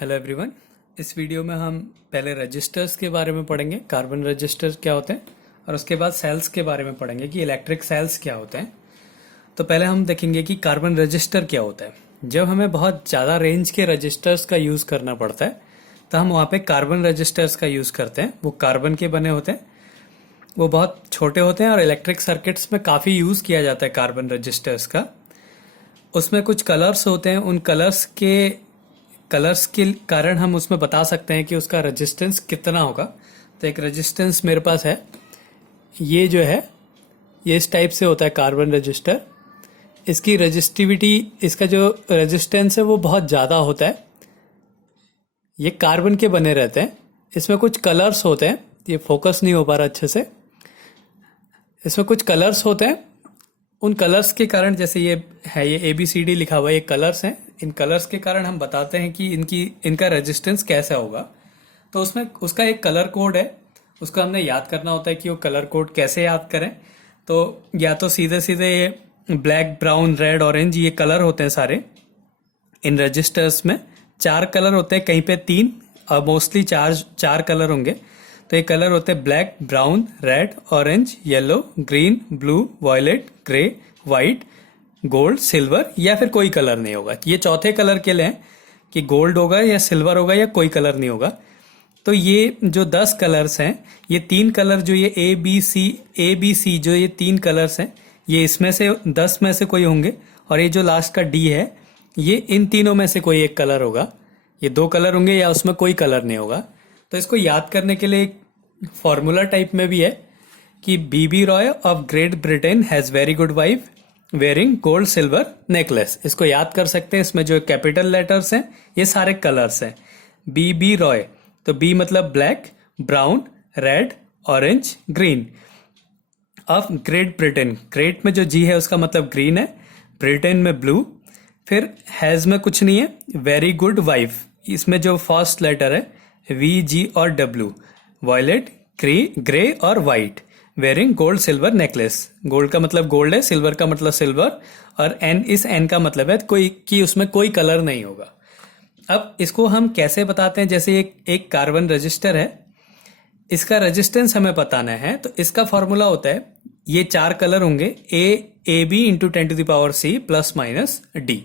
Hello everyone. इस video में हम पहले रजिस्टर्स के बारे में पढ़ेंगे, कार्बन रजिस्टर्स क्या होते हैं, और उसके बाद सेल्स के बारे में पढ़ेंगे कि इलेक्ट्रिक सेल्स क्या होते हैं। तो पहले हम देखेंगे कि कार्बन रजिस्टर क्या होता है। जब हमें बहुत ज़्यादा रेंज के रजिस्टर्स का यूज़ करना पड़ता है तो हम वहाँ पे कार्बन रजिस्टर्स का यूज़ करते हैं। वो कार्बन के बने होते हैं, वो बहुत छोटे होते हैं और इलेक्ट्रिक सर्किट्स में काफ़ी यूज़ किया जाता है कार्बन रजिस्टर्स का। उसमें कुछ कलर्स होते हैं, उन कलर्स के कारण हम उसमें बता सकते हैं कि उसका रेजिस्टेंस कितना होगा। तो एक रेजिस्टेंस मेरे पास है, ये जो है ये इस टाइप से होता है कार्बन रजिस्टर। इसकी रेजिस्टिविटी, इसका जो रेजिस्टेंस है वो बहुत ज़्यादा होता है। ये कार्बन के बने रहते हैं। इसमें कुछ कलर्स होते हैं, ये फोकस नहीं हो पा रहा अच्छे से। इसमें कुछ कलर्स होते हैं, उन कलर्स के कारण, जैसे ये है, ये ABCD लिखा हुआ है, ये कलर्स हैं। इन कलर्स के कारण हम बताते हैं कि इनका रेजिस्टेंस कैसा होगा। तो उसमें उसका एक कलर कोड है, उसको हमने याद करना होता है कि वो कलर कोड कैसे याद करें। तो या तो सीधे सीधे ये ब्लैक, ब्राउन, रेड, ऑरेंज, ये कलर होते हैं सारे इन रजिस्टर्स में। 4 कलर होते हैं, कहीं पे 3 और मोस्टली चार कलर होंगे। तो ये कलर होते हैं black, brown, red, orange, yellow, green, blue, violet, grey, white, gold, silver, या फिर कोई कलर नहीं होगा। ये चौथे कलर के लिए हैं कि गोल्ड होगा या सिल्वर होगा या कोई कलर नहीं होगा। तो ये जो 10 कलर्स हैं, ये 3 कलर जो ये A B C जो ये 3 कलर्स हैं, ये इसमें से 10 में से कोई होंगे। और ये जो लास्ट का D है, ये इन तीनों में से कोई एक कलर होगा। ये 2 कलर होंगे या उसमें कोई कलर नहीं होगा। तो इसको याद करने के लिए एक फॉर्मूला टाइप में भी है कि BB Roy of Great Britain has very good wife wearing gold silver necklace. इसको याद कर सकते हैं। इसमें जो कैपिटल लेटर्स हैं ये सारे कलर्स हैं। BB रॉय, तो B मतलब black, brown, red, orange, green, of Great Britain. Great में जो G है उसका मतलब ग्रीन है, ब्रिटेन में ब्लू, फिर हैज में कुछ नहीं है, वेरी गुड वाइफ, इसमें जो फर्स्ट लेटर है VG और W, वायलेट, ग्रे और white, wearing gold silver necklace. Gold का मतलब गोल्ड है, सिल्वर का मतलब सिल्वर, और इस N का मतलब है कोई कि उसमें कोई कलर नहीं होगा। अब इसको हम कैसे बताते हैं? जैसे एक कार्बन रजिस्टर है, इसका रेजिस्टेंस हमें बताना है। तो इसका फॉर्मूला होता है, ये 4 कलर होंगे, AB into 10⁻⁶ plus minus D।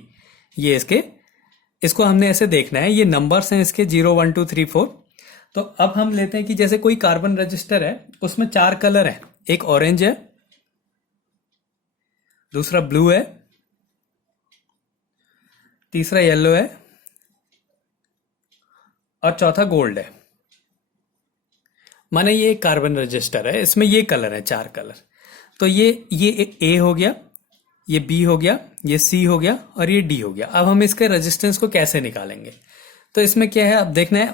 ये इसको हमने ऐसे देखना है। ये नंबर्स हैं इसके 0 1 2 3 4। तो अब हम लेते हैं कि जैसे कोई कार्बन रजिस्टर है, उसमें 4 कलर हैं। एक ऑरेंज है, दूसरा ब्लू है, तीसरा येलो है, और चौथा गोल्ड है। माने ये एक कार्बन रजिस्टर है, इसमें ये कलर है, 4 कलर। तो ये A हो गया, ये B हो गया, ये C हो गया, और ये D हो गया। अब हम इसके रेजिस्टेंस को कैसे निकालेंगे? तो इसमें क्या है, अब देखना है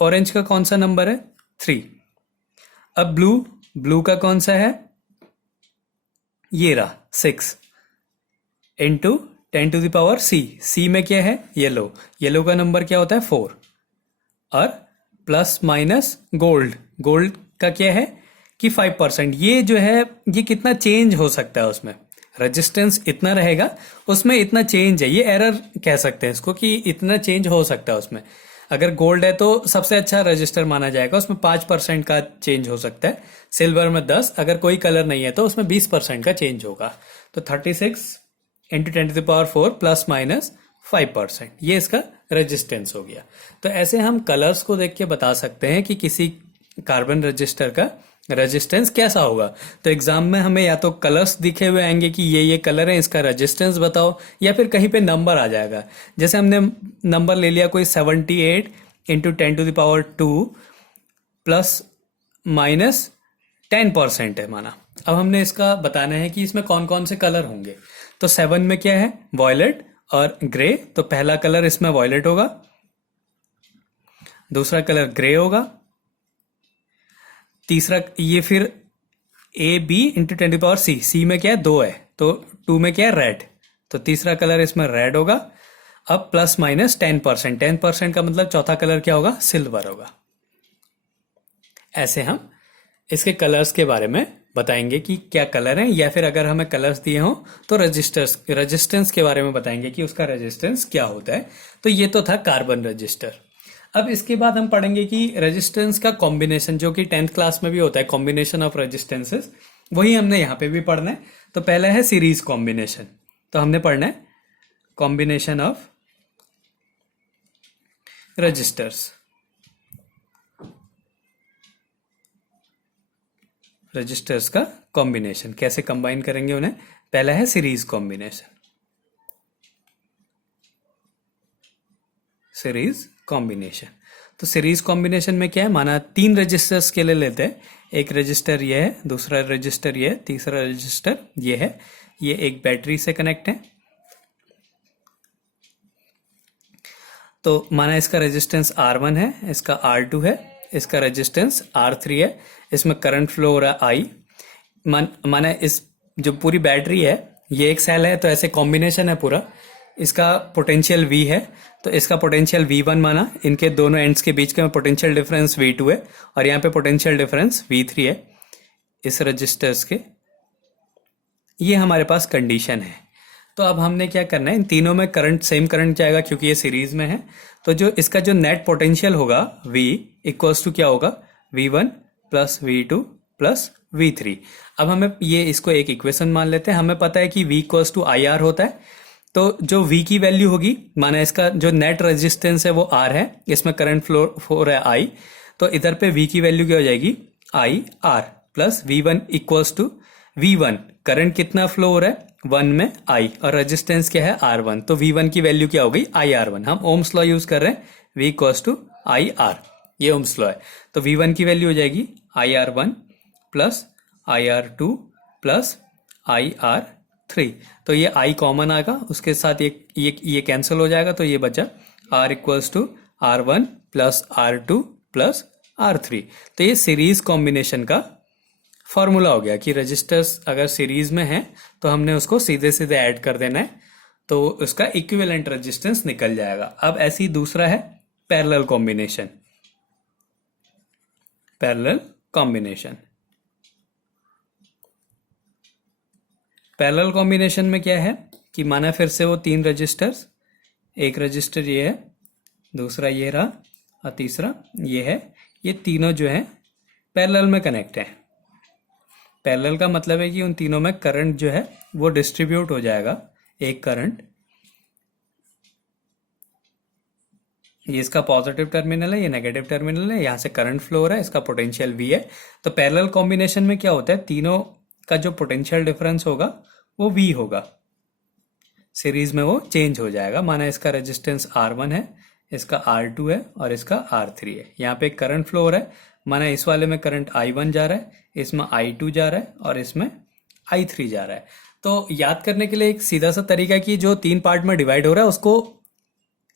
ऑरेंज का कौन सा नंबर है, 3। अब ब्लू का कौन सा है, ये रहा 6 इंटू 10⁻⁶। C में क्या है, येलो का नंबर क्या होता है, 4, और प्लस माइनस गोल्ड का क्या है कि 5%। ये जो है, ये कितना चेंज हो सकता है, उसमें रेजिस्टेंस इतना रहेगा, उसमें इतना चेंज है। ये एरर कह सकते हैं इसको कि इतना चेंज हो सकता है उसमें। अगर गोल्ड है तो सबसे अच्छा रजिस्टर माना जाएगा, उसमें 5% का चेंज हो सकता है। सिल्वर में 10, अगर कोई कलर नहीं है तो उसमें 20% का चेंज होगा। तो 36 इंटू 10⁻⁴ प्लस माइनस 5%, ये इसका रेजिस्टेंस हो गया। तो ऐसे हम कलर्स को देख के बता सकते हैं कि किसी कार्बन रजिस्टर का रेजिस्टेंस कैसा होगा। तो एग्जाम में हमें या तो कलर्स दिखे हुए आएंगे कि ये कलर है, इसका रेजिस्टेंस बताओ, या फिर कहीं पे नंबर आ जाएगा। जैसे हमने नंबर ले लिया कोई 78 इंटू 10⁻² प्लस माइनस 10% है माना। अब हमने इसका बताना है कि इसमें कौन कौन से कलर होंगे। तो 7 में क्या है, वॉयलेट और ग्रे। तो पहला कलर इसमें वॉयलेट होगा, दूसरा कलर ग्रे होगा, तीसरा ये फिर AB इंटू 10⁻⁶। C में क्या है, 2 है, तो 2 में क्या है, रेड। तो तीसरा कलर इसमें रेड होगा। अब प्लस माइनस 10% का मतलब चौथा कलर क्या होगा, सिल्वर होगा। ऐसे हम इसके कलर्स के बारे में बताएंगे कि क्या कलर हैं, या फिर अगर हमें कलर्स दिए हों तो रेजिस्टेंस के बारे में बताएंगे कि उसका रेजिस्टेंस क्या होता है। तो ये तो था कार्बन रजिस्टर। अब इसके बाद हम पढ़ेंगे कि रेजिस्टेंस का कॉम्बिनेशन, जो कि 10th क्लास में भी होता है, कॉम्बिनेशन ऑफ रेजिस्टेंसेस, वही हमने यहाँ पे भी पढ़ना है। तो पहला है सीरीज कॉम्बिनेशन, तो हमने पढ़ना है कॉम्बिनेशन ऑफ रजिस्टर्स। रजिस्टर्स का कॉम्बिनेशन कैसे कंबाइन करेंगे उन्हें, पहला है सीरीज कॉम्बिनेशन। सीरीज कॉम्बिनेशन, तो सीरीज कॉम्बिनेशन में क्या है, माना 3 रजिस्टर्स के लिए लेते हैं, एक रजिस्टर ये है, दूसरा रजिस्टर ये है, तीसरा रजिस्टर ये है, ये एक बैटरी से कनेक्ट है। तो माना इसका रेजिस्टेंस R1 है, इसका R2 है, इसका रेजिस्टेंस R3 है, इसमें करंट फ्लो हो रहा है I। माना इस जो पूरी बैटरी है ये एक सेल है, तो ऐसे कॉम्बिनेशन है पूरा, इसका पोटेंशियल V है, तो इसका पोटेंशियल V1 माना, इनके दोनों एंड्स के बीच का पोटेंशियल डिफरेंस V2 है, और यहाँ पे पोटेंशियल डिफरेंस V3 है इस रजिस्टर्स के। ये हमारे पास कंडीशन है। तो अब हमने क्या करना है, इन तीनों में करंट, सेम करंट जाएगा क्योंकि ये सीरीज में है। तो जो इसका जो नेट पोटेंशियल होगा V इक्वल्स टू क्या होगा, V1 plus V2 plus V3। अब हमें ये इसको एक इक्वेशन मान लेते हैं। हमें पता है कि V इक्वल्स टू IR होता है, तो जो V की वैल्यू होगी, माना इसका जो नेट रेजिस्टेंस है वो R है, इसमें करंट फ्लो हो रहा है I, तो इधर पे V की वैल्यू क्या हो जाएगी, IR plus V1 equals to V1, current कितना फ्लो हो रहा है 1 में I, और रेजिस्टेंस क्या है R1, तो V1 की वैल्यू क्या हो गई IR1। हम ओम्स लॉ यूज कर रहे हैं, V इक्वल्स टू IR, ये ओम्स लॉ है। तो V1 की वैल्यू हो जाएगी IR1 plus IR2 plus IR3। तो ये I कॉमन आएगा, उसके साथ ये कैंसिल हो जाएगा, तो ये बचा R equals to R1 plus R2 plus R3। तो ये सीरीज कॉम्बिनेशन का फॉर्मूला हो गया कि रजिस्टर्स अगर सीरीज में है तो हमने उसको सीधे सीधे ऐड कर देना है, तो उसका इक्विवेलेंट रेजिस्टेंस निकल जाएगा। अब ऐसे ही दूसरा है parallel combination. Parallel combination, parallel combination में क्या है कि माना फिर से वो 3 रजिस्टर्स, एक रजिस्टर ये है, दूसरा ये रहा, और तीसरा ये है, ये तीनों जो है पैरेलल में कनेक्ट है। पैरेलल का मतलब है कि उन तीनों में करंट जो है वो डिस्ट्रीब्यूट हो जाएगा, एक करंट, ये इसका पॉजिटिव टर्मिनल है, ये नेगेटिव टर्मिनल है, यहां से करंट फ्लो हो रहा है, इसका पोटेंशियल V है। तो पैरेलल कॉम्बिनेशन में क्या होता है, तीनों का जो पोटेंशियल डिफरेंस होगा वो V होगा, सीरीज में वो चेंज हो जाएगा। माना इसका रेजिस्टेंस R1 है, इसका R2 है, और इसका R3 है। यहाँ पे करंट फ्लो हो रहा है, माना इस वाले में करंट I1 जा रहा है, इसमें I2 जा रहा है, और इसमें I3 जा रहा है। तो याद करने के लिए एक सीधा सा तरीका है कि जो 3 पार्ट में डिवाइड हो रहा है उसको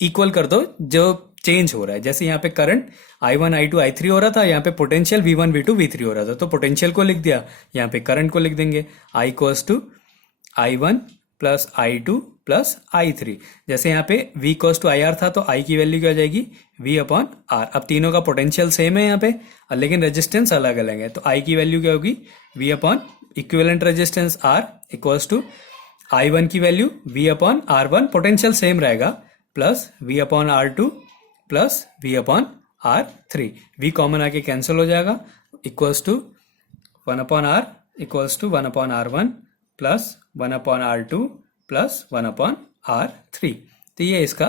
इक्वल कर दो जो चेंज हो रहा है। जैसे यहाँ पे करंट I1 I2 I3 हो रहा था, यहाँ पे पोटेंशियल V1 V2 V3 हो रहा था, तो पोटेंशियल को लिख दिया, यहाँ पे करंट को लिख देंगे I equals to I1 plus I2 plus I3। जैसे यहाँ पे V इक्वल्स टू IR था, तो I की वैल्यू क्या हो जाएगी, V अपॉन R। अब तीनों का पोटेंशियल सेम है यहाँ पे, लेकिन रेजिस्टेंस अलग अलग है, तो I की वैल्यू क्या होगी, V upon equivalent resistance R equals to I1 की value V upon R1, potential same रहेगा, plus V upon R2 plus V upon R3। V common आके कैंसिल हो जाएगा, equals to 1 upon R equals to 1 upon R1 plus 1 upon R2 plus 1 upon R3। तो ये इसका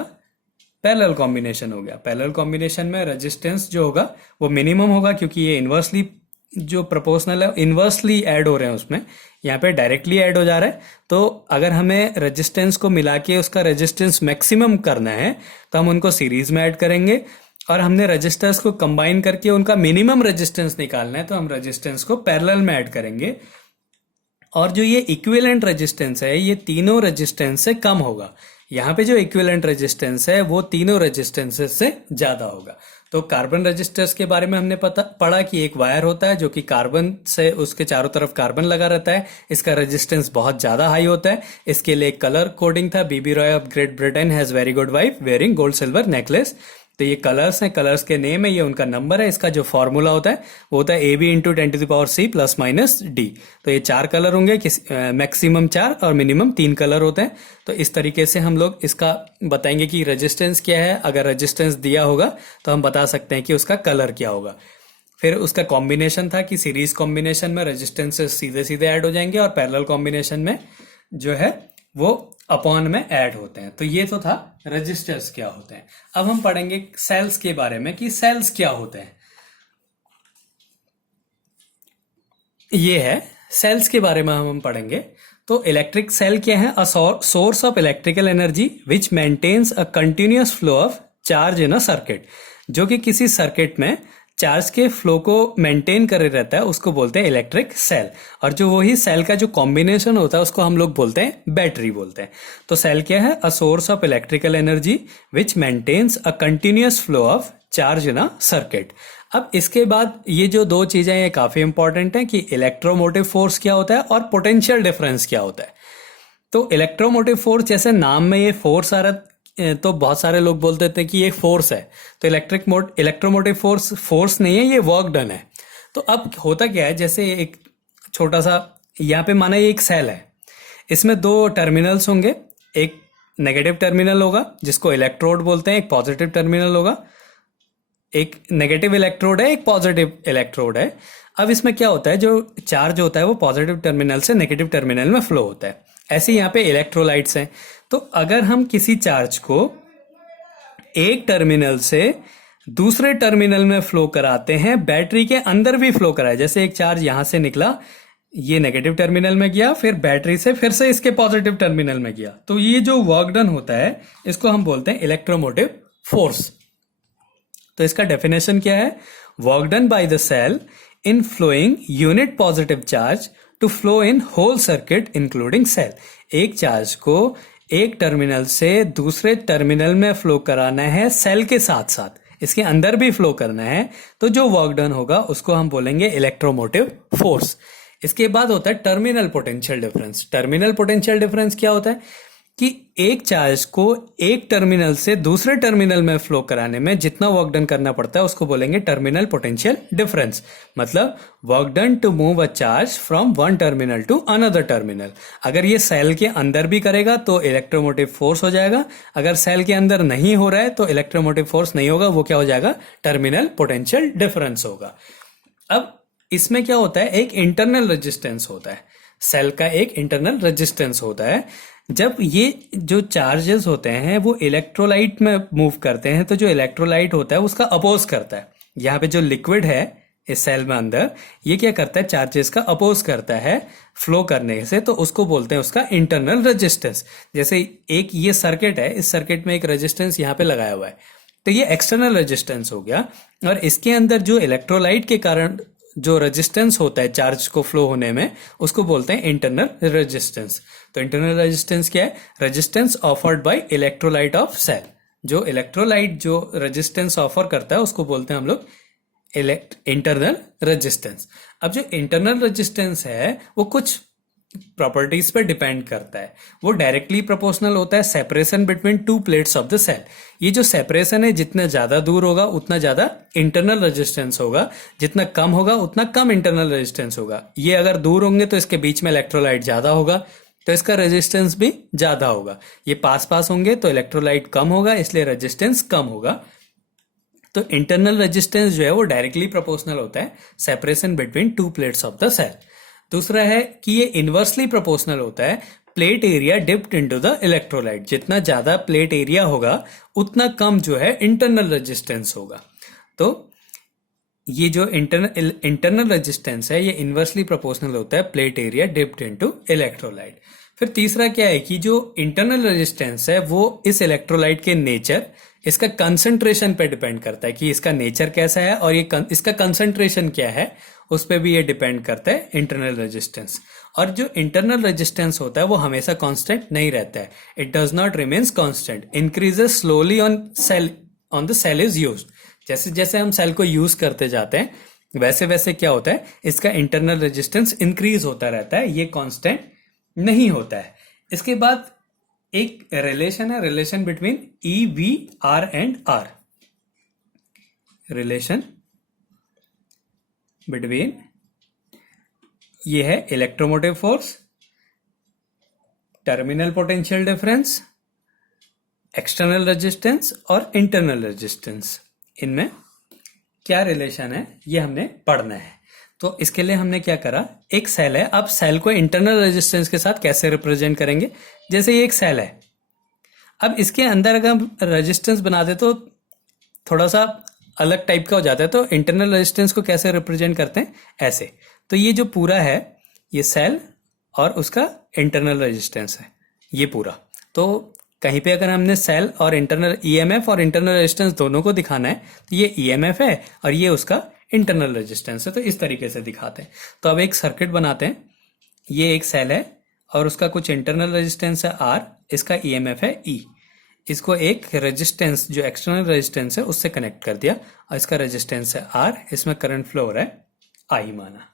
parallel combination हो गया। Parallel combination में रेजिस्टेंस जो होगा वो मिनिमम होगा, क्योंकि ये इन्वर्सली जो प्रोपोर्शनल है इन्वर्सली ऐड हो रहे हैं, उसमें यहाँ पे डायरेक्टली ऐड हो जा रहा है। तो अगर हमें रेजिस्टेंस को मिला के उसका रेजिस्टेंस मैक्सिमम करना है तो हम उनको सीरीज में ऐड करेंगे, और हमने रेजिस्टर्स को कंबाइन करके उनका मिनिमम रेजिस्टेंस निकालना है तो हम रेजिस्टेंस को पैरेलल में ऐड करेंगे। और जो ये इक्विवेलेंट रेजिस्टेंस है ये तीनों रेजिस्टेंस से कम होगा। यहाँ पे जो इक्विवेलेंट रेजिस्टेंस है वो तीनों रेजिस्टेंसेस से ज्यादा होगा। तो कार्बन रेजिस्टर्स के बारे में हमने पढ़ा कि एक वायर होता है जो कि कार्बन से उसके चारों तरफ कार्बन लगा रहता है, इसका रेजिस्टेंस बहुत ज्यादा हाई होता है। इसके लिए कलर कोडिंग था, B B Roy of Great Britain has very good wife wearing gold silver necklace. तो ये कलर्स हैं, कलर्स के नेम है, ये उनका नंबर है। इसका जो फॉर्मूला होता है वो होता है AB into 10⁻⁶ plus minus D। तो ये 4 कलर होंगे, मैक्सिमम 4 और मिनिमम 3 कलर होते हैं। तो इस तरीके से हम लोग इसका बताएंगे कि रेजिस्टेंस क्या है। अगर रेजिस्टेंस दिया होगा तो हम बता सकते हैं कि उसका कलर क्या होगा। फिर उसका कॉम्बिनेशन था कि सीरीज कॉम्बिनेशन में रेजिस्टेंसेस सीधे सीधे ऐड हो जाएंगे और पैरेलल कॉम्बिनेशन में जो है वो अपॉन में ऐड होते हैं। तो ये तो था रजिस्टर्स क्या होते हैं। अब हम पढ़ेंगे सेल्स के बारे में कि सेल्स क्या होते हैं। ये है सेल्स के बारे में हम पढ़ेंगे। तो इलेक्ट्रिक सेल क्या है? A source of electrical energy which maintains a continuous flow of charge in a circuit. जो कि किसी सर्किट में चार्ज के फ्लो को मेंटेन करे रहता है, उसको बोलते हैं इलेक्ट्रिक सेल। और जो वही सेल का जो कॉम्बिनेशन होता है उसको हम लोग बोलते हैं बैटरी बोलते हैं। तो सेल क्या है? A source of electrical energy which maintains a continuous flow of charge in a circuit. अब इसके बाद ये जो दो चीजें ये काफी इंपॉर्टेंट है कि इलेक्ट्रोमोटिव फोर्स क्या होता है और पोटेंशियल डिफरेंस क्या होता है। तो इलेक्ट्रोमोटिव फोर्स, जैसे नाम में ये फोर्स आ रहा, तो बहुत सारे लोग बोलते थे कि ये फोर्स है। तो इलेक्ट्रोमोटिव फोर्स नहीं है, ये वर्क डन है। तो अब होता क्या है, जैसे एक छोटा सा यहाँ पे माना ये एक सेल है, इसमें 2 टर्मिनल्स होंगे। एक नेगेटिव टर्मिनल होगा जिसको इलेक्ट्रोड बोलते हैं, एक पॉजिटिव टर्मिनल होगा। एक नेगेटिव इलेक्ट्रोड है, एक पॉजिटिव इलेक्ट्रोड है। अब इसमें क्या होता है, जो चार्ज होता है वो पॉजिटिव टर्मिनल से नेगेटिव टर्मिनल में फ्लो होता है। ऐसे यहाँ पे इलेक्ट्रोलाइट्स हैं। तो अगर हम किसी चार्ज को एक टर्मिनल से दूसरे टर्मिनल में फ्लो कराते हैं, बैटरी के अंदर भी फ्लो कराए, जैसे एक चार्ज यहां से निकला, ये नेगेटिव टर्मिनल में गया, फिर बैटरी से फिर से इसके पॉजिटिव टर्मिनल में गया, तो ये जो वर्क डन होता है इसको हम बोलते हैं इलेक्ट्रोमोटिव फोर्स। तो इसका डेफिनेशन क्या है? Work done by the cell in flowing unit positive charge to flow in whole circuit including cell. एक चार्ज को एक टर्मिनल से दूसरे टर्मिनल में फ्लो कराना है, सेल के साथ साथ इसके अंदर भी फ्लो करना है, तो जो वर्क डन होगा उसको हम बोलेंगे इलेक्ट्रोमोटिव फोर्स। इसके बाद होता है terminal potential difference. Terminal potential difference क्या होता है कि एक चार्ज को एक टर्मिनल से दूसरे टर्मिनल में फ्लो कराने में जितना वर्क डन करना पड़ता है उसको बोलेंगे टर्मिनल पोटेंशियल डिफरेंस। मतलब work done to move a charge from one terminal to another terminal. अगर ये सेल के अंदर भी करेगा तो इलेक्ट्रोमोटिव फोर्स हो जाएगा, अगर सेल के अंदर नहीं हो रहा है तो इलेक्ट्रोमोटिव फोर्स नहीं होगा, वो क्या हो जाएगा? टर्मिनल पोटेंशियल डिफरेंस होगा। अब इसमें क्या होता है, एक इंटरनल रेजिस्टेंस होता है, सेल का एक इंटरनल रेजिस्टेंस होता है। जब ये जो चार्जेस होते हैं वो इलेक्ट्रोलाइट में मूव करते हैं, तो जो इलेक्ट्रोलाइट होता है उसका अपोज करता है। यहाँ पे जो लिक्विड है इस सेल में अंदर, ये क्या करता है? चार्जेस का अपोज करता है फ्लो करने से, तो उसको बोलते हैं उसका इंटरनल रेजिस्टेंस। जैसे एक ये सर्किट है, इस सर्किट में एक रेजिस्टेंस यहाँ पे लगाया हुआ है, तो ये एक्सटर्नल रेजिस्टेंस हो गया। और इसके अंदर जो इलेक्ट्रोलाइट के कारण जो रेजिस्टेंस होता है चार्ज को फ्लो होने में, उसको बोलते हैं इंटरनल रेजिस्टेंस। तो इंटरनल रेजिस्टेंस क्या है? Resistance offered by electrolyte of cell. जो इलेक्ट्रोलाइट जो रेजिस्टेंस ऑफर करता है उसको बोलते हैं हम लोग इंटरनल रेजिस्टेंस। अब जो इंटरनल रेजिस्टेंस है वो कुछ प्रॉपर्टीज पे डिपेंड करता है। वो डायरेक्टली प्रोपोर्शनल होता है separation between two plates of the cell. ये जो सेपरेशन है, जितना ज्यादा दूर होगा उतना ज्यादा इंटरनल रेजिस्टेंस होगा, जितना कम होगा उतना कम इंटरनल रेजिस्टेंस होगा। ये अगर दूर होंगे तो इसके बीच में इलेक्ट्रोलाइट ज्यादा होगा तो इसका रेजिस्टेंस भी ज्यादा होगा। ये पास पास होंगे तो इलेक्ट्रोलाइट कम होगा, इसलिए रेजिस्टेंस कम होगा। तो इंटरनल रेजिस्टेंस जो है वो डायरेक्टली प्रोपोर्शनल होता है separation between two plates of the cell. दूसरा है कि ये इनवर्सली प्रोपोर्शनल होता है plate area dipped into the electrolyte. जितना ज्यादा प्लेट एरिया होगा उतना कम जो है इंटरनल रेजिस्टेंस होगा। तो ये जो इंटरनल रेजिस्टेंस है ये इनवर्सली प्रोपोर्शनल होता है plate area dipped into electrolyte. फिर तीसरा क्या है कि जो इंटरनल रेजिस्टेंस है वो इस इलेक्ट्रोलाइट के नेचर, इसका कंसंट्रेशन पे डिपेंड करता है कि इसका नेचर कैसा है और ये इसका कंसंट्रेशन क्या है, उस पर भी ये डिपेंड करता है इंटरनल रेजिस्टेंस। और जो इंटरनल रेजिस्टेंस होता है वो हमेशा कांस्टेंट नहीं रहता है। It does not remains constant, increases slowly on the cell is used. जैसे जैसे हम सेल को यूज करते जाते हैं वैसे वैसे क्या होता है, इसका इंटरनल रेजिस्टेंस इंक्रीज होता रहता है, ये कांस्टेंट नहीं होता है। इसके बाद एक रिलेशन है, relation between E V R and R. Relation between, ये है electromotive force, terminal potential difference, external resistance और इंटरनल रेजिस्टेंस। इनमें क्या रिलेशन है ये हमने पढ़ना है। तो इसके लिए हमने क्या करा, एक सेल है, अब सेल को इंटरनल रेजिस्टेंस के साथ कैसे रिप्रेजेंट करेंगे। जैसे ये एक सेल है, अब इसके अंदर अगर हम रेजिस्टेंस बना दे तो थोड़ा सा अलग टाइप का हो जाता है। तो इंटरनल रेजिस्टेंस को कैसे रिप्रेजेंट करते हैं, ऐसे। तो ये जो पूरा है ये सेल और उसका इंटरनल रेजिस्टेंस है, ये पूरा। तो कहीं पे अगर हमने सेल और इंटरनल ईएमएफ और इंटरनल रेजिस्टेंस दोनों को दिखाना है तो ये ईएमएफ है और ये उसका इंटरनल रेजिस्टेंस है। तो इस तरीके से दिखाते हैं। तो अब एक सर्किट बनाते हैं। ये एक सेल है और उसका कुछ इंटरनल रेजिस्टेंस है आर, इसका ईएमएफ है ई। इसको एक रेजिस्टेंस जो एक्सटर्नल रेजिस्टेंस है उससे कनेक्ट कर दिया और इसका रेजिस्टेंस है आर, इसमें करंट फ्लो हो रहा है आई माना।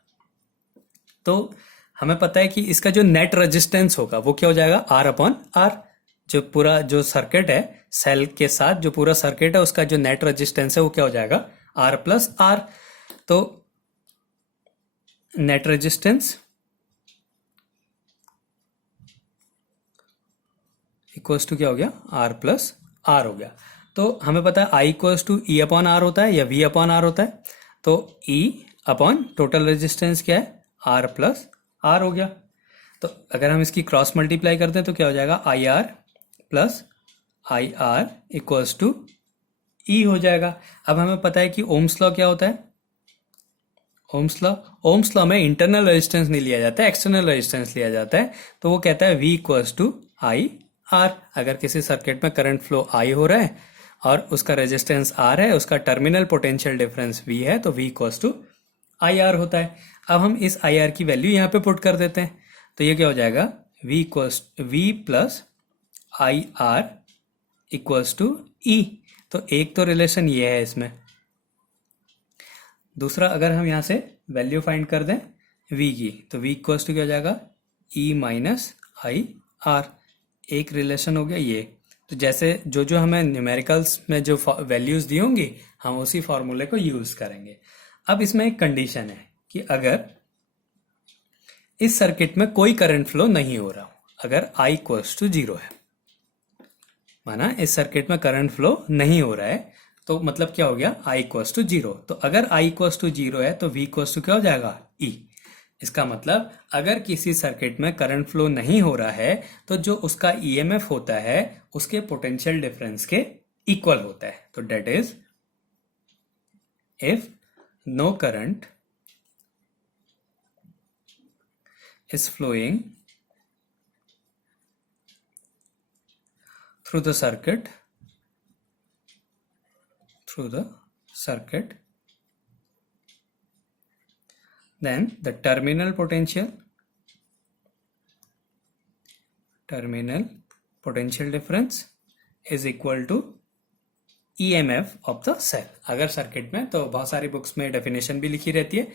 तो हमें पता है कि इसका जो नेट रेजिस्टेंस होगा वो क्या हो जाएगा, आर अपॉन आर। जो पूरा जो सर्किट है सेल के साथ, जो पूरा सर्किट है उसका जो नेट रेजिस्टेंस है वो क्या हो जाएगा, आर प्लस आर। तो नेट रेजिस्टेंस इक्वल्स टू क्या हो गया, आर प्लस आर हो गया। तो हमें पता है I equals to E upon R होता है या वी अपॉन आर होता है। तो ई अपॉन टोटल रेजिस्टेंस क्या है, आर प्लस आर हो गया। तो अगर हम इसकी क्रॉस मल्टीप्लाई करते हैं तो क्या हो जाएगा, I R plus I R equals to E हो जाएगा। अब हमें पता है कि ओम्स लॉ क्या होता है, ओम्स लॉ में इंटरनल रेजिस्टेंस नहीं लिया जाता है, एक्सटर्नल रेजिस्टेंस लिया जाता है। तो वो कहता है V equals to I R. अगर किसी सर्किट में करंट फ्लो आई हो रहा है और उसका रेजिस्टेंस आर है, उसका टर्मिनल पोटेंशियल डिफरेंस वी है, तो V equals to I R होता है। अब हम इस आई आर की वैल्यू यहाँ पे पुट कर देते हैं। तो ये क्या हो जाएगा, V equals V plus I R equals to E. तो एक तो रिलेशन ये है इसमें। दूसरा, अगर हम यहाँ से वैल्यू फाइंड कर दें v की, तो v इक्वल्स टू क्या हो जाएगा, e माइनस आई आर। एक रिलेशन हो गया ये। तो जैसे जो जो हमें न्यूमेरिकल्स में जो वैल्यूज दी होंगी हम उसी फॉर्मूले को यूज करेंगे। अब इसमें एक कंडीशन है कि अगर इस सर्किट में कोई करंट फ्लो नहीं हो रहा, अगर I इक्वल्स टू 0 है, माना इस सर्किट में करंट फ्लो नहीं हो रहा है, तो मतलब क्या हो गया, I इक्वल्स टू 0। तो अगर I इक्वल्स टू 0 है तो V इक्वल्स टू क्या हो जाएगा, E। इसका मतलब अगर किसी सर्किट में करंट फ्लो नहीं हो रहा है तो जो उसका ईएमएफ होता है उसके पोटेंशियल डिफरेंस के इक्वल होता है। तो that is if no current is flowing through the circuit then the terminal potential difference is equal to EMF of the cell। अगर सर्किट में, तो बहुत सारी बुक्स में डेफिनेशन भी लिखी रहती है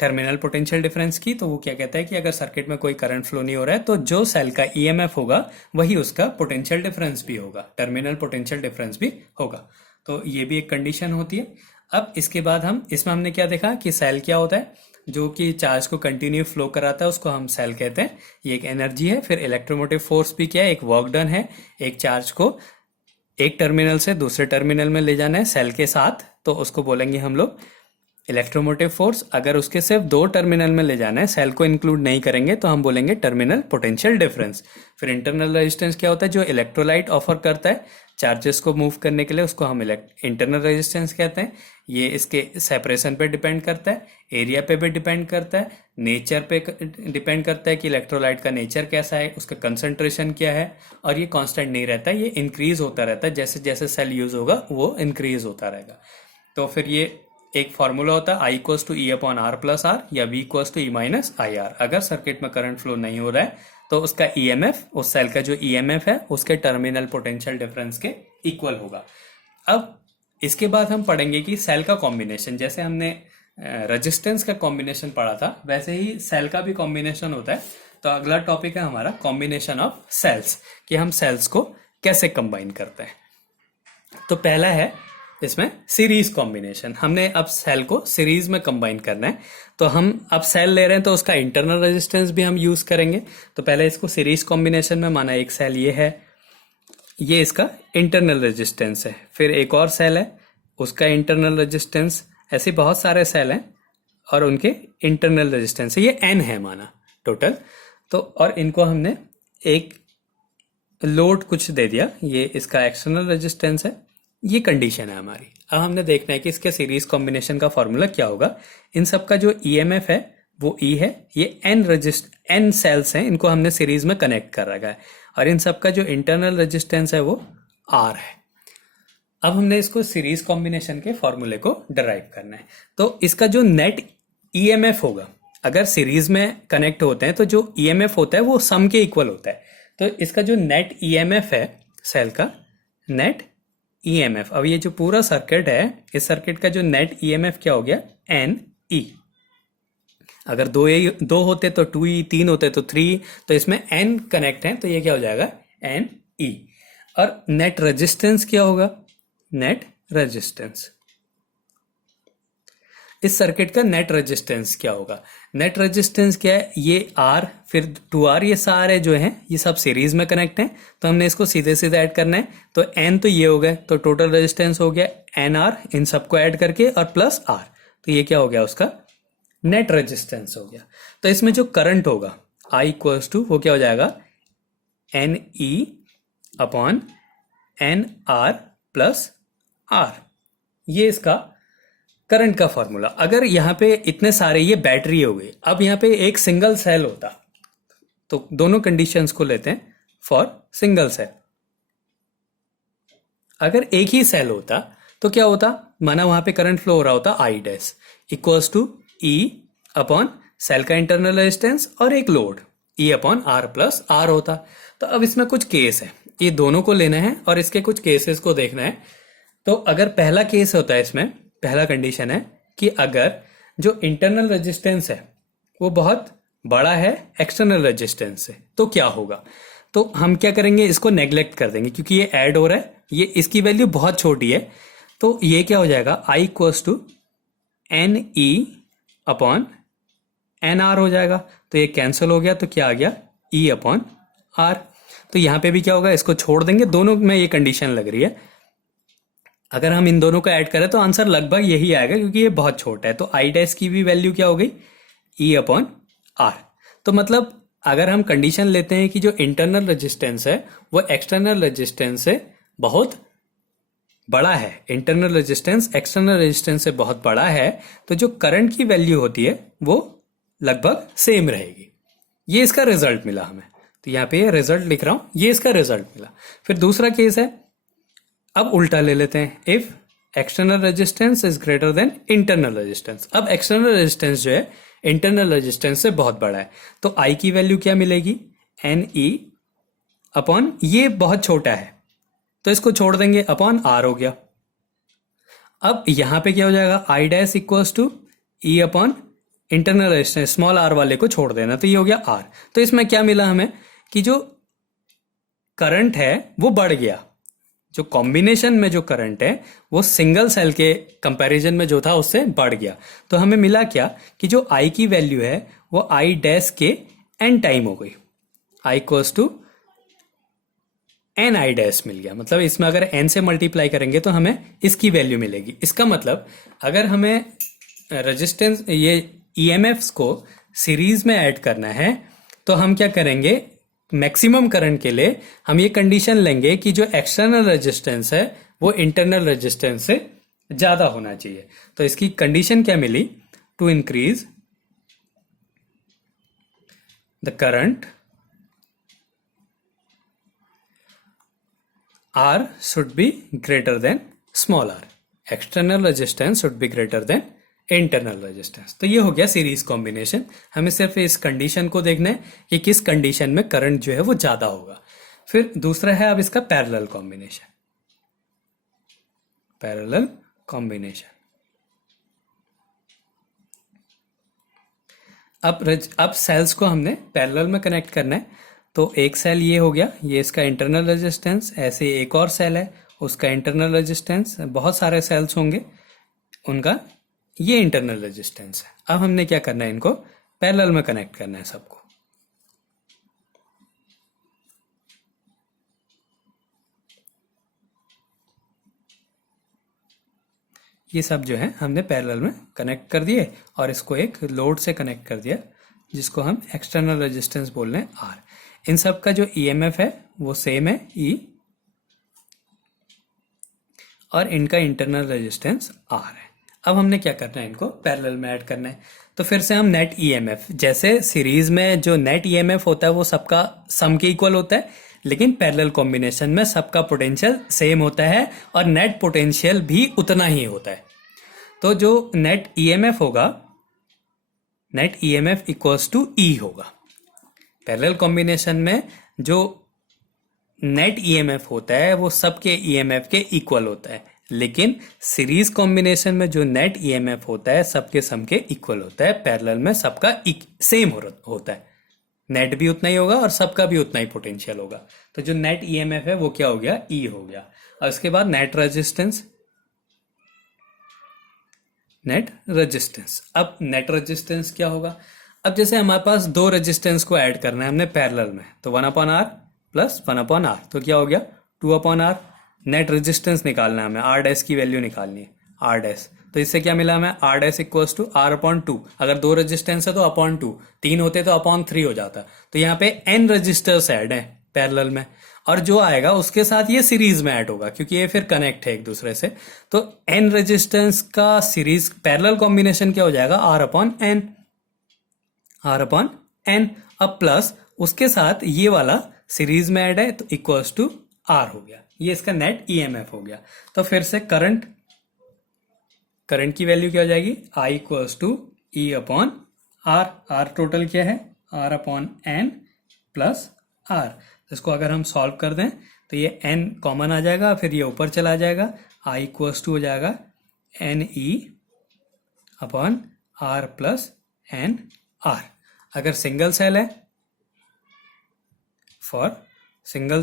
टर्मिनल पोटेंशियल डिफरेंस की। तो वो क्या कहता है कि अगर सर्किट में कोई करंट फ्लो नहीं हो रहा है तो जो सेल का ईएमएफ होगा वही उसका पोटेंशियल डिफरेंस भी होगा, टर्मिनल पोटेंशियल डिफरेंस भी होगा। तो ये भी एक कंडीशन होती है। अब इसके बाद हम इसमें हमने क्या देखा कि सेल क्या होता है, जो कि चार्ज को कंटिन्यू फ्लो कराता है उसको हम सेल कहते हैं। ये एक एनर्जी है। फिर इलेक्ट्रोमोटिव फोर्स भी क्या है, एक वर्क डन है। एक चार्ज को एक टर्मिनल से दूसरे टर्मिनल में ले जाना है सेल के साथ, तो उसको बोलेंगे हम लोग इलेक्ट्रोमोटिव फोर्स। अगर उसके सिर्फ 2 टर्मिनल में ले जाना है, सेल को इंक्लूड नहीं करेंगे, तो हम बोलेंगे टर्मिनल पोटेंशियल डिफरेंस। फिर इंटरनल रेजिस्टेंस क्या होता है, जो इलेक्ट्रोलाइट ऑफर करता है चार्जेस को मूव करने के लिए, उसको हम इंटरनल रेजिस्टेंस कहते हैं। ये इसके सेपरेशन पे डिपेंड करता है, एरिया पे भी डिपेंड करता है, नेचर पे डिपेंड करता है कि इलेक्ट्रोलाइट का नेचर कैसा है, उसका कंसंट्रेशन क्या है। और ये कांस्टेंट नहीं रहता, ये इंक्रीज होता रहता है। जैसे जैसे सेल यूज होगा वो इंक्रीज होता रहेगा। तो फिर ये एक फॉर्मूला होता है I equals to E upon R plus R या V equals to E minus I R. अगर सर्किट में करंट फ्लो नहीं हो रहा है तो उसका ईएमएफ, उस सेल का जो ईएमएफ है उसके टर्मिनल पोटेंशियल डिफरेंस के इक्वल होगा। अब इसके बाद हम पढ़ेंगे कि सेल का कॉम्बिनेशन, जैसे हमने रेजिस्टेंस का कॉम्बिनेशन पढ़ा था वैसे ही सेल का भी कॉम्बिनेशन होता है। तो अगला टॉपिक है हमारा कॉम्बिनेशन ऑफ सेल्स, कि हम सेल्स को कैसे कंबाइन करते हैं। तो पहला है इसमें सीरीज कॉम्बिनेशन, हमने अब सेल को सीरीज में कंबाइन करना है। तो हम अब सेल ले रहे हैं तो उसका इंटरनल रेजिस्टेंस भी हम यूज करेंगे। तो पहले इसको सीरीज कॉम्बिनेशन में माना, एक सेल ये है, ये इसका इंटरनल रेजिस्टेंस है, फिर एक और सेल है उसका इंटरनल रेजिस्टेंस, ऐसे बहुत सारे सेल हैं और उनके इंटरनल रेजिस्टेंस है, ये n है माना टोटल। तो और इनको हमने एक लोड कुछ दे दिया, ये इसका एक्सटर्नल रेजिस्टेंस है, ये कंडीशन है हमारी। अब हमने देखना है कि इसके सीरीज कॉम्बिनेशन का फॉर्मूला क्या होगा। इन सब का जो ईएमएफ है वो ई है, ये एन सेल्स हैं, इनको हमने सीरीज में कनेक्ट कर रखा है, और इन सब का जो इंटरनल रेजिस्टेंस है वो आर है। अब हमने इसको सीरीज कॉम्बिनेशन के फॉर्मूले को डराइव करना है। तो इसका जो नेट ईएमएफ होगा, अगर सीरीज में कनेक्ट होते हैं तो जो ईएमएफ होता है वो सम के इक्वल होता है। तो इसका जो नेट ईएमएफ है सेल का, नेट ईएमएफ, अब ये जो पूरा सर्किट है, इस सर्किट का जो नेट ईएमएफ क्या हो गया, एन ई। अगर दो होते तो 2e, 3 होते तो 3, तो इसमें n कनेक्ट है तो ये क्या हो जाएगा, एन ई। और नेट रेजिस्टेंस क्या होगा, नेट रेजिस्टेंस, इस सर्किट का नेट रेजिस्टेंस क्या होगा। नेट रेजिस्टेंस क्या है, ये R फिर 2R, ये सारे जो हैं ये सब सीरीज में कनेक्ट हैं, तो हमने इसको सीधे सीधे ऐड करना है। तो N तो ये हो गए, तो टोटल रेजिस्टेंस हो गया NR, इन सबको ऐड करके और प्लस R, तो ये क्या हो गया, उसका नेट रेजिस्टेंस हो गया। तो इसमें जो करंट होगा I इक्वल्स टू, वो क्या हो जाएगा, NE upon NR plus R, ये इसका करंट का फॉर्मूला। अगर यहाँ पे इतने सारे, ये बैटरी हो गई, अब यहाँ पे एक सिंगल सेल होता, तो दोनों कंडीशंस को लेते हैं फॉर सिंगल सेल। अगर एक ही सेल होता तो क्या होता, माना वहां पे करंट फ्लो हो रहा होता I dash equals to E upon cell का इंटरनल रेजिस्टेंस और एक load E upon R plus R होता। तो अब इसमें कुछ केस है, ये दोनों को लेना है और इसके कुछ केसेस को देखना है। तो अगर पहला केस होता है, इसमें पहला कंडीशन है कि अगर जो इंटरनल रेजिस्टेंस है वो बहुत बड़ा है एक्सटर्नल रेजिस्टेंस से, तो क्या होगा। तो हम क्या करेंगे, इसको नेग्लेक्ट कर देंगे क्योंकि ये ऐड हो रहा है, ये इसकी वैल्यू बहुत छोटी है। तो ये क्या हो जाएगा, I equals to N E upon N R हो जाएगा। तो ये कैंसिल हो गया, तो क्या आ गया, E अपॉन आर। तो यहां पे भी क्या होगा, इसको छोड़ देंगे, दोनों में ये कंडीशन लग रही है। अगर हम इन दोनों को ऐड करें तो आंसर लगभग यही आएगा क्योंकि ये बहुत छोटा है। तो I डैश की भी वैल्यू क्या हो गई, E अपॉन आर। तो मतलब अगर हम कंडीशन लेते हैं कि जो इंटरनल रेजिस्टेंस है वो एक्सटर्नल रेजिस्टेंस से बहुत बड़ा है, इंटरनल रेजिस्टेंस एक्सटर्नल रेजिस्टेंस से बहुत बड़ा है, तो जो करंट की वैल्यू होती है वो लगभग सेम रहेगी। ये इसका रिजल्ट मिला हमें, तो यहाँ पे रिजल्ट लिख रहा हूं, ये इसका रिजल्ट मिला। फिर दूसरा केस है, अब उल्टा ले लेते हैं, if external resistance is greater than internal resistance. अब एक्सटर्नल रेजिस्टेंस जो है इंटरनल रेजिस्टेंस से बहुत बड़ा है, तो I की वैल्यू क्या मिलेगी, एन ई अपॉन, ये बहुत छोटा है तो इसको छोड़ देंगे, अपॉन R हो गया। अब यहां पे क्या हो जाएगा, I dash equals to E upon internal resistance, small r वाले को छोड़ देना, तो ये हो गया R। तो इसमें क्या मिला हमें कि जो करंट है वो बढ़ गया, जो कॉम्बिनेशन में जो करंट है वो सिंगल सेल के कंपैरिजन में जो था उससे बढ़ गया। तो हमें मिला क्या कि जो I की वैल्यू है वो I डैश के n टाइम हो गई, I equals to n I dash मिल गया। मतलब इसमें अगर n से मल्टीप्लाई करेंगे तो हमें इसकी वैल्यू मिलेगी। इसका मतलब अगर हमें रेजिस्टेंस, ये ईएमएफ्स को सीरीज में ऐड करना है तो हम क्या करेंगे, मैक्सिमम करंट के लिए हम ये कंडीशन लेंगे कि जो एक्सटर्नल रेजिस्टेंस है वो इंटरनल रेजिस्टेंस से ज्यादा होना चाहिए। तो इसकी कंडीशन क्या मिली, to increase the current R should be greater than small r, external resistance should be greater than internal resistance. तो ये हो गया सीरीज कॉम्बिनेशन। हमें सिर्फ इस कंडीशन को देखना है कि किस कंडीशन में करंट जो है वो ज्यादा होगा। फिर दूसरा है अब इसका पैरेलल कॉम्बिनेशन। पैरेलल कॉम्बिनेशन, अब सेल्स को हमने पैरेलल में कनेक्ट करना है। तो एक सेल ये हो गया, ये इसका इंटरनल रेजिस्टेंस, ऐसे एक और सेल है उसका इंटरनल रेजिस्टेंस, बहुत सारे सेल्स होंगे उनका ये इंटरनल रेजिस्टेंस है। अब हमने क्या करना है, इनको पैरेलल में कनेक्ट करना है सबको। ये सब जो है हमने पैरेलल में कनेक्ट कर दिए और इसको एक लोड से कनेक्ट कर दिया जिसको हम एक्सटर्नल रेजिस्टेंस बोल रहे हैं आर। इन सब का जो ईएमएफ है वो सेम है ई, और इनका इंटरनल रेजिस्टेंस आर है। अब हमने क्या करना है, इनको पैरेलल में ऐड करना है। तो फिर से हम नेट ईएमएफ, जैसे सीरीज में जो नेट ईएमएफ होता है वो सबका सम के इक्वल होता है, लेकिन पैरेलल कॉम्बिनेशन में सबका पोटेंशियल सेम होता है और नेट पोटेंशियल भी उतना ही होता है। तो जो नेट ईएमएफ होगा, नेट ईएमएफ इक्वल्स टू ई होगा। पैरेलल कॉम्बिनेशन में जो नेट ईएमएफ होता है वो सबके ईएमएफ के इक्वल होता है, लेकिन सीरीज कॉम्बिनेशन में जो नेट ईएमएफ होता है सबके सम के इक्वल होता है। पैरेलल में सबका सेम होता है, नेट भी उतना ही होगा और सबका भी उतना ही पोटेंशियल होगा। तो जो नेट ईएमएफ है वो क्या हो गया, ई हो गया। और उसके बाद नेट रेजिस्टेंस, नेट रेजिस्टेंस। अब नेट रेजिस्टेंस क्या होगा, अब जैसे हमारे पास दो रेजिस्टेंस को ऐड करना है हमने पैरेलल में, तो 1/R प्लस 1/R, तो क्या हो गया 2/R। नेट रेजिस्टेंस निकालना है हमें, आर डैश की वैल्यू निकालनी है, आर डैश। तो इससे क्या मिला हमें, are dash equals to R/2। अगर दो रेजिस्टेंस है तो अपॉन 2, 3 होते तो अपॉन 3 हो जाता। तो यहाँ पे n रजिस्टर्स ऐड है पैरेलल में, और जो आएगा उसके साथ ये सीरीज में ऐड होगा क्योंकि ये फिर कनेक्ट है एक दूसरे से। तो n रेजिस्टेंस का सीरीज पैरेलल कॉम्बिनेशन क्या हो जाएगा, R/n, R/n। अब प्लस उसके साथ ये वाला सीरीज में ऐड है तो इक्वल्स टू R हो गया। ये इसका नेट ईएमएफ हो गया। तो फिर से करंट की वैल्यू क्या हो जाएगी, I equals to E/R। R total क्या है, R/n प्लस R। इसको अगर हम सॉल्व कर दें तो ये n कॉमन आ जाएगा, फिर ये ऊपर चला जाएगा, I इक्वल्स टू हो जाएगा NE/R प्लस NR। अगर सिंगल सेल है, फॉर सिंगल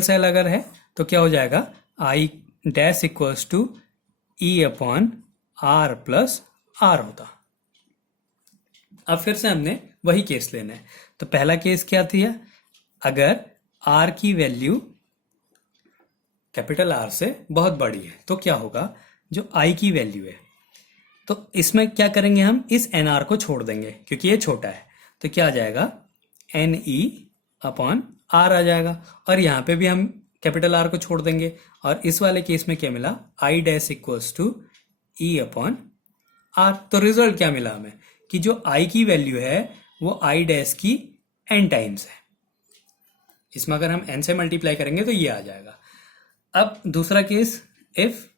सेल अगर है तो क्या हो जाएगा, I dash equals to E/R plus R होता। अब फिर से हमने वही केस लेना है। तो पहला केस क्या थी, अगर R की वैल्यू कैपिटल R से बहुत बड़ी है तो क्या होगा, जो I की वैल्यू है, तो इसमें क्या करेंगे हम, इस NR को छोड़ देंगे क्योंकि ये छोटा है। तो क्या आ जाएगा, NE/R आ जाएगा, और यहाँ पे भी हम कैपिटल R को छोड़ देंगे। और इस वाले केस में क्या मिला, I dash equals to E/R। तो रिजल्ट क्या मिला हमें, कि जो I की वैल्यू है वो I डैश की n टाइम्स है। इसमें अगर हम n से मल्टीप्लाई करेंगे तो ये आ जाएगा। अब दूसरा case, if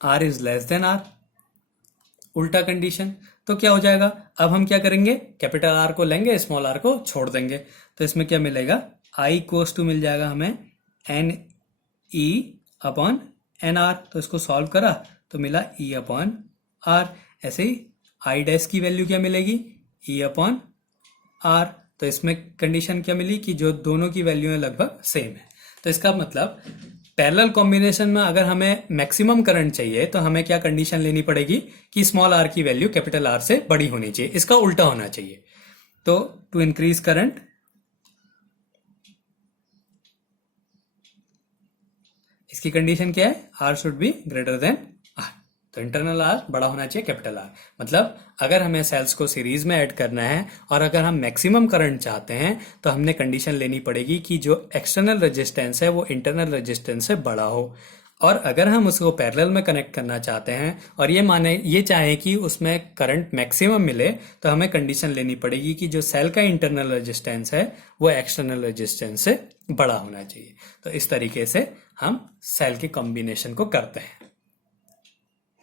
R is less than R, उल्टा कंडीशन, तो क्या हो जाएगा, अब हम क्या करेंगे, कैपिटल R को लेंगे, स्मॉल r को छोड़ देंगे। तो इसमें क्या मिलेगा, I इक्वल्स टू मिल जाएगा हमें NE/NR। तो इसको सॉल्व करा तो मिला E/R। ऐसे ही I डैश की वैल्यू क्या मिलेगी, E/R। तो इसमें कंडीशन क्या मिली, कि जो दोनों की वैल्यू है लगभग सेम है। तो इसका मतलब पैरेलल कॉम्बिनेशन में अगर हमें मैक्सिमम करंट चाहिए तो हमें क्या कंडीशन लेनी पड़ेगी, कि स्मॉल r की वैल्यू कैपिटल R से बड़ी होनी चाहिए, इसका उल्टा होना चाहिए। तो टू इंक्रीज करंट, इसकी कंडीशन क्या है, R should be greater than R। तो इंटरनल R बड़ा होना चाहिए कैपिटल R। मतलब अगर हमें सेल्स को सीरीज में ऐड करना है और अगर हम मैक्सिमम करंट चाहते हैं तो हमने कंडीशन लेनी पड़ेगी कि जो एक्सटर्नल रेजिस्टेंस है वो इंटरनल रेजिस्टेंस से बड़ा हो। और अगर हम उसको पैरेलल में कनेक्ट करना चाहते हैं और ये चाहें कि उसमें करंट मैक्सिमम मिले, तो हमें कंडीशन लेनी पड़ेगी कि जो सेल का इंटरनल रेजिस्टेंस है वो एक्सटर्नल रेजिस्टेंस से बड़ा होना चाहिए। तो इस तरीके से हम सेल के कॉम्बिनेशन को करते हैं।